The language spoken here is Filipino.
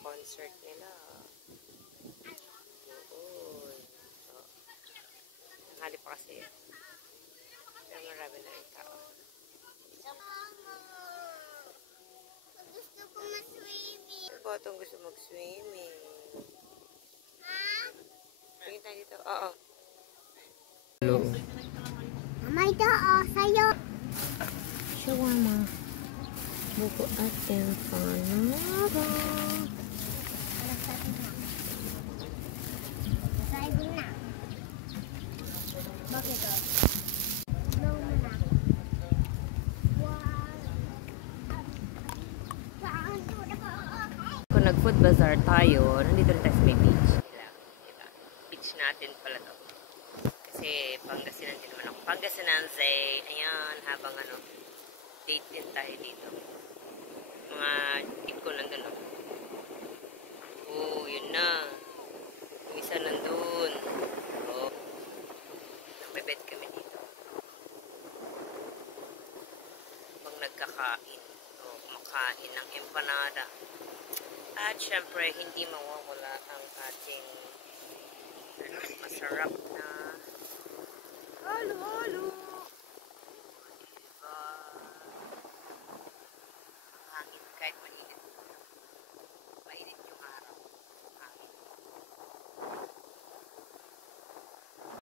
concert nila. Oo. So, nanghali pa kasi. Pero marami na rin tao. Gusto ko mag-swimming. Yung batang gusto mag-swimming. Tingin tayo dito. Oo. Hello. Mama, ito sa'yo. Shawarma. Buko at empanada. Sa'yo na. Bakit ito? Blow mo na. Kung nag-food bazaar tayo, nandito rin tayo sa may beach. Diba? Beach natin pala to. Kasi Pangasinan din naman ako. Pangasinan say, ayan, habang ano, date din tayo dito. Mga tip ko nandun. Oh, yun na. Yung isa nandun. Oh. Nagbebed kami dito. Habang nagkakain. O, kumakain ng empanada. At syempre, hindi mawawala ang ating masarap na halo-halo. Diba? Hangin kahit mainit.